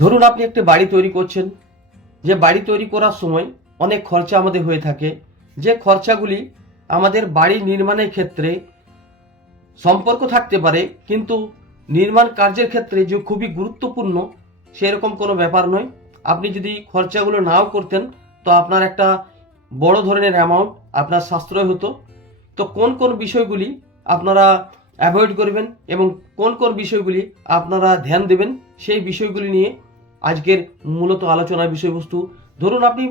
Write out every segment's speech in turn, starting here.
ধরুন আপনি একটি বাড়ি তৈরি করছেন, যে বাড়ি তৈরি করার সময় অনেক খরচা আমাদের হয়ে থাকে। যে খরচাগুলি আমাদের বাড়ি নির্মাণের ক্ষেত্রে সম্পর্ক থাকতে পারে, কিন্তু নির্মাণ কার্যের ক্ষেত্রে যে খুবই গুরুত্বপূর্ণ, সেরকম কোনো ব্যাপার নয়। আপনি যদি খরচাগুলো নাও করতেন, তো আপনার একটা বড় ধরনের অ্যামাউন্ট আপনার সাশ্রয় হতো। তো কোন কোন বিষয়গুলি আপনারা অ্যাভয়েড করবেন এবং কোন কোন বিষয়গুলি আপনারা ধ্যান দেবেন, সেই বিষয়গুলি নিয়ে আজকের মূলত আলোচনার বিষয়বস্তু। ধরুন আপনি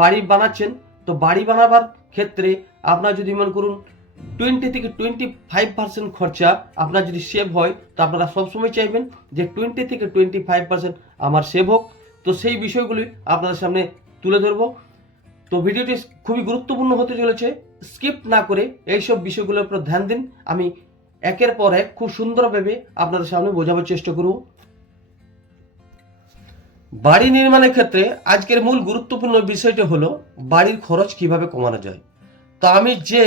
বাড়ি বানাচ্ছেন, তো বাড়ি বানাবার ক্ষেত্রে আপনার যদি মনে করুন টোয়েন্টি থেকে টোয়েন্টি ফাইভ পার্সেন্ট খরচা আপনার যদি সেভ হয়, তো আপনারা সবসময় চাইবেন যে টোয়েন্টি থেকে টোয়েন্টি ফাইভ পার্সেন্ট আমার সেভ হোক। তো সেই বিষয়গুলি আপনাদের সামনে তুলে ধরবো। তো ভিডিওটি খুবই গুরুত্বপূর্ণ হতে চলেছে। স্কিপ না করে এইসব বিষয়গুলোর উপর ধ্যান দিন। আমি একের পর এক খুব সুন্দরভাবে আপনাদের সামনে বোঝাবার চেষ্টা করব। বাড়ি নির্মাণের ক্ষেত্রে আজকের মূল গুরুত্বপূর্ণ বিষয়টি হলো বাড়ির খরচ কীভাবে কমানো যায়। তো আমি যে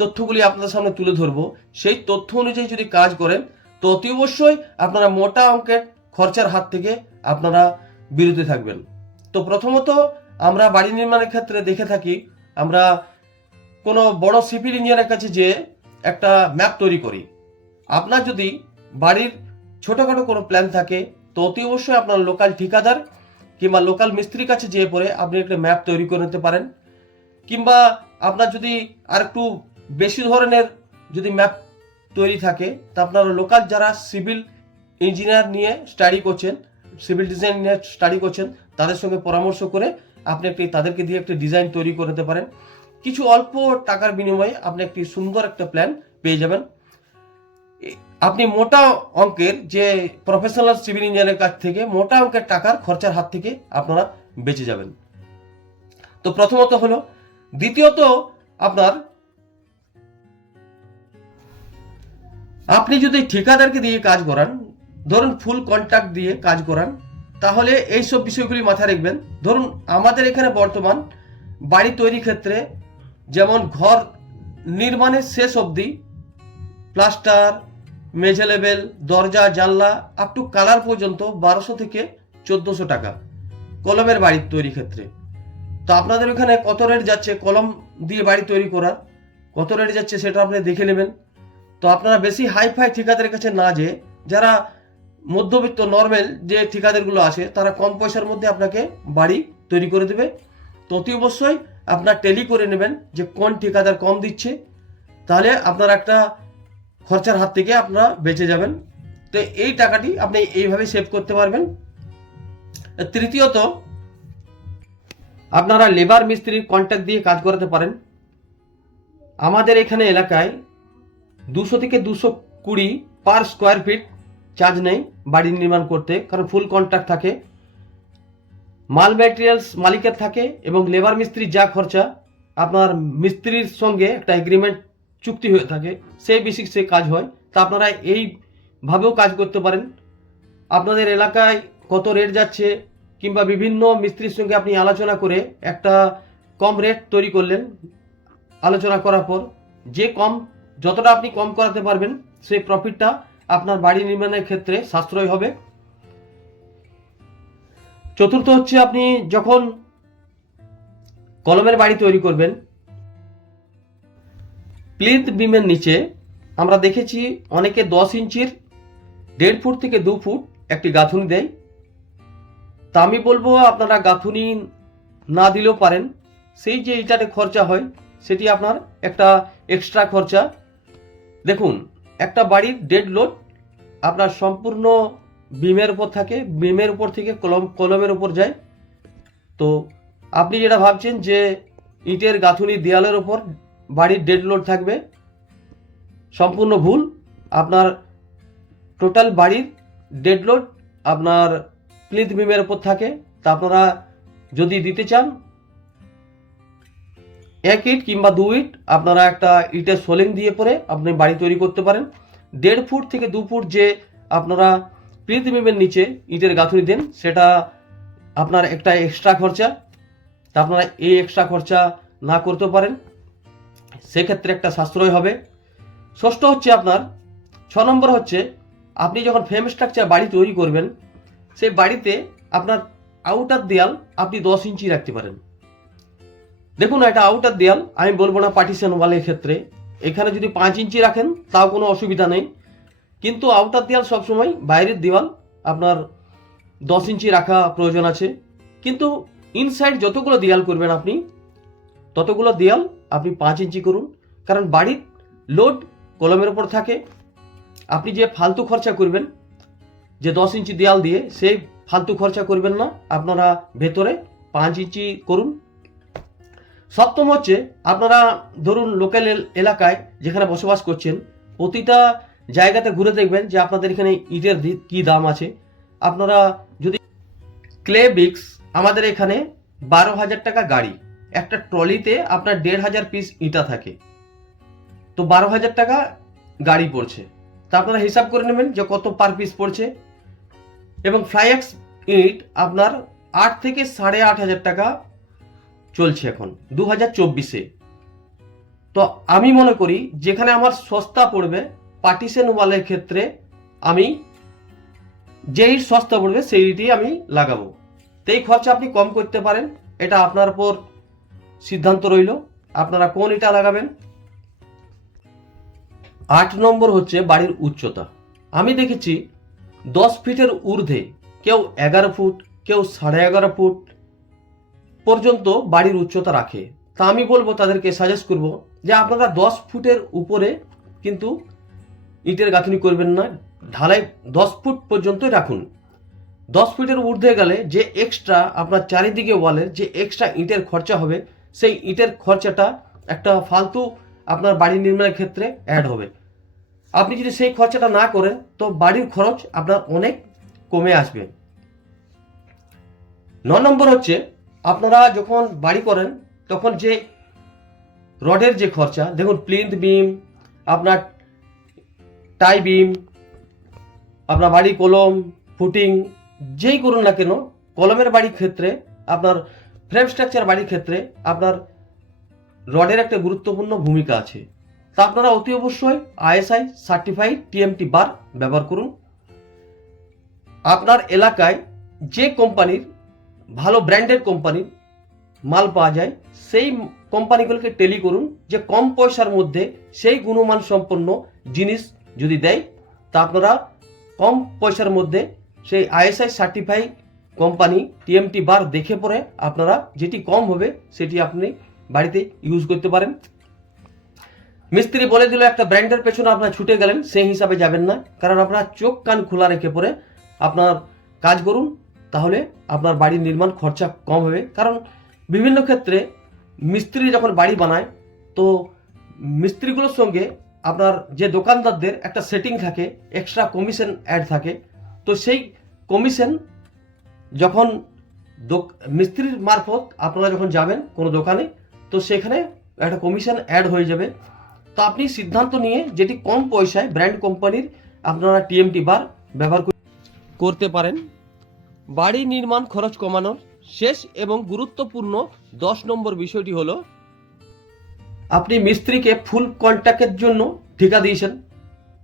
তথ্যগুলি আপনাদের সামনে তুলে ধরবো, সেই তথ্য অনুযায়ী যদি কাজ করেন, তো অতি অবশ্যই আপনারা মোটা অঙ্কের খরচার হাত থেকে আপনারা বিরত থাকবেন। তো প্রথমত আমরা বাড়ি নির্মাণের ক্ষেত্রে দেখে থাকি, আমরা কোনো বড় সিভিল ইঞ্জিনিয়ারের কাছে যে একটা ম্যাপ তৈরি করি। আপনার যদি বাড়ির ছোটোখাটো কোনো প্ল্যান থাকে তো অতি অবশ্যই আপনার লোকাল ঠিকাদার কিংবা লোকাল মিস্ত্রির কাছে যেয়ে পরে আপনি একটা ম্যাপ তৈরি করে নিতে পারেন। কিংবা আপনার যদি আর একটু বেশি ধরনের যদি ম্যাপ তৈরি থাকে, তা আপনার লোকাল যারা সিভিল ইঞ্জিনিয়ার নিয়ে স্টাডি করছেন সিভিল ডিজাইন নিয়ে স্টাডি করছেন, তাদের সঙ্গে পরামর্শ করে আপনি একটি, তাদেরকে দিয়ে একটি ডিজাইন তৈরি করে নিতে পারেন। কিছু অল্প টাকার বিনিময়ে আপনি একটি সুন্দর একটা প্ল্যান পেয়ে যাবেন। আপনি মোটা অঙ্কের যে প্রফেশনাল সিভিল ইঞ্জিনিয়ারের কাছ থেকে মোটা অঙ্কের টাকার খরচার হাত থেকে আপনারা বেঁচে যাবেন। তো প্রথমত হলো, দ্বিতীয়ত আপনার, আপনি যদি ঠিকাদারকে দিয়ে কাজ করান, ধরুন ফুল কন্ট্রাক্ট দিয়ে কাজ করান, তাহলে এই সব বিষয়গুলি মাথায় রাখবেন। ধরুন আমাদের এখানে বর্তমান বাড়ি তৈরি ক্ষেত্রে যেমন ঘর নির্মাণের শেষ অবধি, প্লাস্টার মেঝে লেভেল দরজা, জানলা আপ টু কালার পর্যন্ত বারোশো থেকে চোদ্দোশো টাকা। কলমের বাড়ি তৈরি ক্ষেত্রে। তো আপনাদের ওখানে কত রেট যাচ্ছে? কলম দিয়ে বাড়ি তৈরি করার। কত রেট যাচ্ছে সেটা আপনি দেখে নেবেন। তো আপনারা বেশি হাই ফাই ঠিকাদারের কাছে না যেয়ে, যারা মধ্যবিত্ত নর্মাল যে ঠিকাদারগুলো আছে, তারা কম পয়সার মধ্যে আপনাকে বাড়ি তৈরি করে দেবে। তো অতি অবশ্যই আপনার টেলি করে নেবেন যে কোন ঠিকাদার কম দিচ্ছে। তাহলে আপনার একটা খরচার হাত থেকে আপনারা বেঁচে যাবেন। তো এই টাকাটি আপনি এইভাবে সেভ করতে পারবেন। তৃতীয়ত, আপনারা লেবার মিস্ত্রির কন্ট্যাক্ট দিয়ে কাজ করাতে পারেন। আমাদের এখানে এলাকায় দুশো থেকে দুশো কুড়ি পার স্কোয়ার ফিট চার্জ নেই বাড়ি নির্মাণ করতে, কারণ ফুল কন্ট্রাক্ট থাকে। মাল ম্যাটেরিয়ালস মালিকের থাকে এবং লেবার মিস্ত্রির যা খরচা, আপনার মিস্ত্রির সঙ্গে একটা এগ্রিমেন্ট চুক্তি হয়ে থাকে, সেই বেসিক্সে কাজ হয়, তা আপনারা এইভাবেও কাজ করতে পারেন। আপনাদের এলাকায় কত রেট যাচ্ছে কিংবা বিভিন্ন মিস্ত্রির সঙ্গে আপনি আলোচনা করে একটা কম রেট তৈরি করলেন, আলোচনা করার পর যে কম, যতটা আপনি কম করাতে পারবেন, সেই প্রফিটটা আপনার বাড়ি নির্মাণের ক্ষেত্রে সাশ্রয় হবে। চতুর্থ হচ্ছে আপনি যখন কলমের বাড়ি তৈরি করবেন প্লিন্থ বিমের নিচে আমরা দেখেছি অনেকে দশ ইঞ্চির দেড় ফুট থেকে দু ফুট একটি গাঁথুনি দেয়। তা আমি বলব আপনারা গাঁথুনি না দিলেও পারেন। সেই যে ইটাতে খরচা হয়, সেটি আপনার একটা এক্সট্রা খরচা। দেখুন, একটা বাড়ির ডেড লোড আপনার সম্পূর্ণ বিমের উপর থাকে, বিমের উপর থেকে কলম, কলমের উপর যায়। তো আপনি যেটা ভাবছেন যে ইটের গাঁথুনি দেয়ালের ওপর বাড়ির ডেড লোড থাকবে। সম্পূর্ণ ভুল। আপনার টোটাল বাড়ির ডেড লোড আপনার প্লিথ বিমের ওপর থাকে। তা আপনারা যদি দিতে চান, এক ইট কিংবা দু ইট আপনারা একটা ইটের সোলিং দিয়ে পরে আপনি বাড়ি তৈরি করতে পারেন। দেড় ফুট থেকে দু ফুট যে আপনারা প্লিথ বিমের নিচে ইটের গাঁথুনি দেন, সেটা আপনার একটা এক্সট্রা খরচা। তা আপনারা এই এক্সট্রা খরচা না করতে পারেন। সেক্ষেত্রে একটা সাশ্রয় হবে। ষষ্ঠ হচ্ছে আপনার, ছ নম্বর হচ্ছে আপনি যখন ফ্রেম স্ট্রাকচার বাড়ি তৈরি করবেন, সেই বাড়িতে আপনার আউটার দেয়াল আপনি দশ ইঞ্চি রাখতে পারেন। দেখুন এটা আউটার দেয়াল, আমি বলব না পার্টিশন ওয়ালের ক্ষেত্রে, এখানে যদি পাঁচ ইঞ্চি রাখেন, তাও কোনো অসুবিধা নেই। কিন্তু আউটার দেয়াল সবসময় বাইরের দেওয়াল, আপনার দশ ইঞ্চি রাখা প্রয়োজন আছে। কিন্তু ইনসাইড যতগুলো দেয়াল করবেন আপনি, ততগুলো দেয়াল আপনি পাঁচ ইঞ্চি করুন। কারণ বাড়ির লোড কলমের ওপর থাকে। আপনি যে ফালতু খরচা করবেন, যে দশ ইঞ্চি দেয়াল দিয়ে, সেই ফালতু খরচা করবেন না। আপনারা ভেতরে পাঁচ ইঞ্চি করুন। সপ্তম হচ্ছে, আপনারা ধরুন লোকাল এলাকায় যেখানে বসবাস করছেন, প্রতিটা জায়গাতে ঘুরে দেখবেন যে আপনাদের এখানে ইটের কি দাম আছে। আপনারা যদি ক্লে বিক্স আমাদের এখানে বারো হাজার টাকা গাড়ি। একটা ট্রলিতে আপনার দেড় হাজার পিস ইটা থাকে। তো বারো হাজার টাকা গাড়ি পড়ছে। তা আপনারা হিসাব করে নেবেন যে কত পার পিস পড়ছে। এবং ফ্লাইএক্স ইট আপনার আট থেকে সাড়ে আট হাজার টাকা চলছে এখন, দু হাজার চব্বিশে। তো আমি মনে করি যেখানে আমার সস্তা পড়বে পার্টিশন ওয়ালের ক্ষেত্রে আমি যেই সস্তা পড়বে সেইটি আমি লাগাবো। তো এই খরচা আপনি কম করতে পারেন, এটা আপনার উপর সিদ্ধান্ত রইল। আপনারা কোন এটা লাগাবেন? আট নম্বর হচ্ছে বাড়ির উচ্চতা। আমি দেখেছি দশ ফিটের ঊর্ধ্বে কেউ এগারো ফুট, কেউ সাড়ে এগারো ফুট পর্যন্ত বাড়ির উচ্চতা রাখে। তা আমি বলব, তাদেরকে সাজেস্ট করব যে আপনারা দশ ফুটের উপরে কিন্তু ইটের গাঁথনি করবেন না, ঢালাই দশ ফুট পর্যন্তই রাখুন। দশ ফুটের ঊর্ধ্বে গেলে যে এক্সট্রা আপনার চারিদিকে ওয়ালের যে এক্সট্রা ইটের খরচা হবে সেই ইটের খরচাটা একটা ফালতু আপনার বাড়ি নির্মাণের ক্ষেত্রে অ্যাড হবে। আপনি যদি সেই খরচাটা না করেন, তো বাড়ির খরচ আপনার অনেক কমে আসবে। ন নম্বর হচ্ছে, আপনারা যখন বাড়ি করেন, তখন যে রডের যে খরচা, দেখুন, প্লিন্থ বিম, আপনার টাই বিম, আপনার বাড়ি কলম, ফুটিং, যেই করুন না কেন, কলমের বাড়ির ক্ষেত্রে আপনার ফ্রেম স্ট্রাকচার বাড়ির ক্ষেত্রে আপনার রডের একটা গুরুত্বপূর্ণ ভূমিকা আছে। তা আপনারা অতি অবশ্যই আইএসআই সার্টিফাইড টিএমটি বার ব্যবহার করুন। আপনার এলাকায় যে কোম্পানির ভালো ব্র্যান্ডের কোম্পানির মাল পাওয়া যায়, সেই কোম্পানিগুলোকে টেলি করুন যে কম পয়সার মধ্যে সেই গুণমান সম্পন্ন জিনিস যদি দেয়, তা আপনারা কম পয়সার মধ্যে সেই ISI certify company TMT bar দেখে পরে আপনারা যেটি কম হবে সেটি আপনি বাড়িতে ইউজ করতে পারেন। মিস্ত্রি বলে দিল, একটা ব্র্যান্ডের পেছনে আপনারা ছুটে গেলেন, সেই হিসাবে যাবেন না। কারণ আপনার চোখ কান খোলা রেখে পরে আপনার কাজ করুন, তাহলে আপনার বাড়ির নির্মাণ খরচা কম হবে। কারণ বিভিন্ন ক্ষেত্রে মিস্ত্রি যখন বাড়ি বানায়, তো মিস্ত্রিগুলোর সঙ্গে আপনার যে দোকানদারদের একটা সেটিং থাকে এক্সট্রা কমিশন অ্যাড থাকে। তো সেই কমিশন যখন মিস্ত্রির মারফত আপনারা যখন যাবেন কোনো দোকানে, তো সেখানে একটা কমিশন অ্যাড হয়ে যাবে। তো আপনি সিদ্ধান্ত নিয়ে যেটি কম পয়সায় ব্র্যান্ড কোম্পানির আপনারা টিএমটি বার ব্যবহার কর- করতে পারেন। বাড়ি নির্মাণ খরচ কমানোর শেষ এবং গুরুত্বপূর্ণ দশ নম্বর বিষয়টি হলো, আপনি মিস্ত্রিকে ফুল কন্ট্যাক্টের জন্য ঠিকা দিয়েছেন।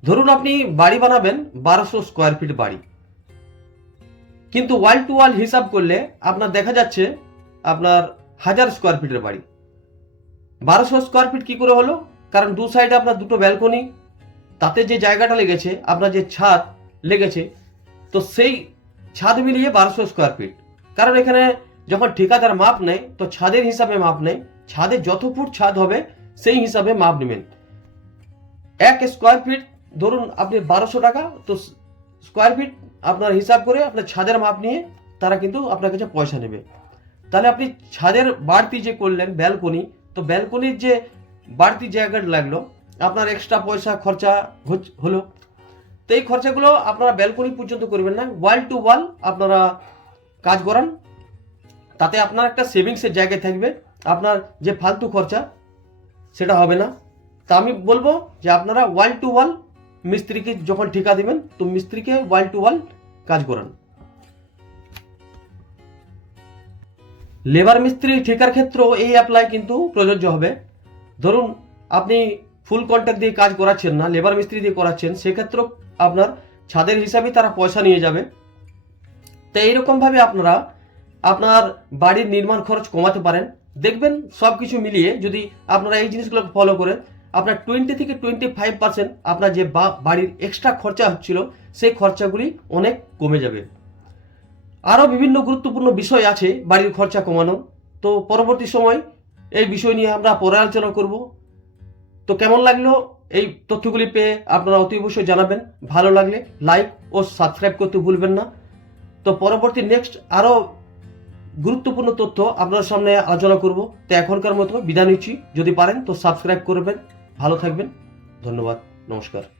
ধরুন আপনি বাড়ি বানাবেন বারোশো স্কোয়ার ফিট বাড়ি। কিন্তু ওয়াল টু ওয়াল হিসাব করলে আপনার দেখা যাচ্ছে আপনার হাজার স্কোয়ার ফিটের বাড়ি। বারোশো স্কোয়ার ফিট কি করে হলো? কারণ দু সাইডে আপনার দুটো ব্যালকনি তাতে যে জায়গাটা লেগেছে, আপনার যে ছাদ লেগেছে, তো সেই ছাদ মিলিয়ে বারোশো স্কোয়ার ফিট কারণ এখানে যখন ঠিকাদার মাপ নেয়, তো ছাদের হিসাবে মাপ নেয়। ছাদে যত ফুট ছাদ হবে, সেই হিসাবে মাপ নেবেন। এক স্কোয়ার ফিট ধরুন আপনি বারোশো টাকা, তো স্কোয়ার ফিট আপনার হিসাব করে আপনার ছাদের মাপ নিয়ে তারা কিন্তু আপনার কাছে পয়সা নেবে। তাহলে আপনি ছাদের বাড়তি যে করলেন ব্যালকনি, তো ব্যালকনির যে বাড়তি জায়গাটা লাগল, আপনার এক্সট্রা পয়সা খরচা হলো। তো এই খরচাগুলো আপনারা ব্যালকনি পর্যন্ত করবেন না ওয়াল টু ওয়াল আপনারা কাজ করান। তাতে আপনার একটা সেভিংসের জায়গায় থাকবে, আপনার যে ফালতু খরচা, সেটা হবে না। তা আমি বলব যে আপনারা ওয়াল টু ওয়াল মিস্ত্রিকে যখন ঠিকা দিবেন, তো মিস্ত্রিকে ওয়াল টু ওয়াল কাজ করান। লেবার মিস্ত্রি ঠিকার ক্ষেত্রেও এই অ্যাপ্লাই কিন্তু প্রযোজ্য হবে। ধরুন, আপনি ফুল কন্ট্যাক্ট দিয়ে কাজ করাচ্ছেন না, লেবার মিস্ত্রি দিয়ে করাচ্ছেন, সেক্ষেত্রেও আপনার ছাদের হিসাবে তারা পয়সা নিয়ে যাবে। তো এইরকমভাবে আপনারা আপনার বাড়ির নির্মাণ খরচ কমাতে পারেন। দেখবেন সব কিছু মিলিয়ে যদি আপনারা এই জিনিসগুলো ফলো করেন আপনার টোয়েন্টি থেকে টোয়েন্টি ফাইভ পার্সেন্ট আপনার যে বাড়ির এক্সট্রা খরচা হচ্ছিল, সেই খরচাগুলি অনেক কমে যাবে। আরও বিভিন্ন গুরুত্বপূর্ণ বিষয় আছে বাড়ির খরচা কমানো। তো পরবর্তী সময় এই বিষয় নিয়ে আমরা পরে আলোচনা করব। তো কেমন লাগল এই তথ্যগুলি পেয়ে আপনারা অতি অবশ্যই জানাবেন। ভালো লাগলে লাইক ও সাবস্ক্রাইব করতে ভুলবেন না। তো পরবর্তী নেক্সট আরও গুরুত্বপূর্ণ তথ্য আপনার সামনে আলোচনা করব। তো এখনকার মতো বিদায় নিচ্ছি। যদি পারেন তো সাবস্ক্রাইব করবেন। ভালো থাকবেন ধন্যবাদ নমস্কার।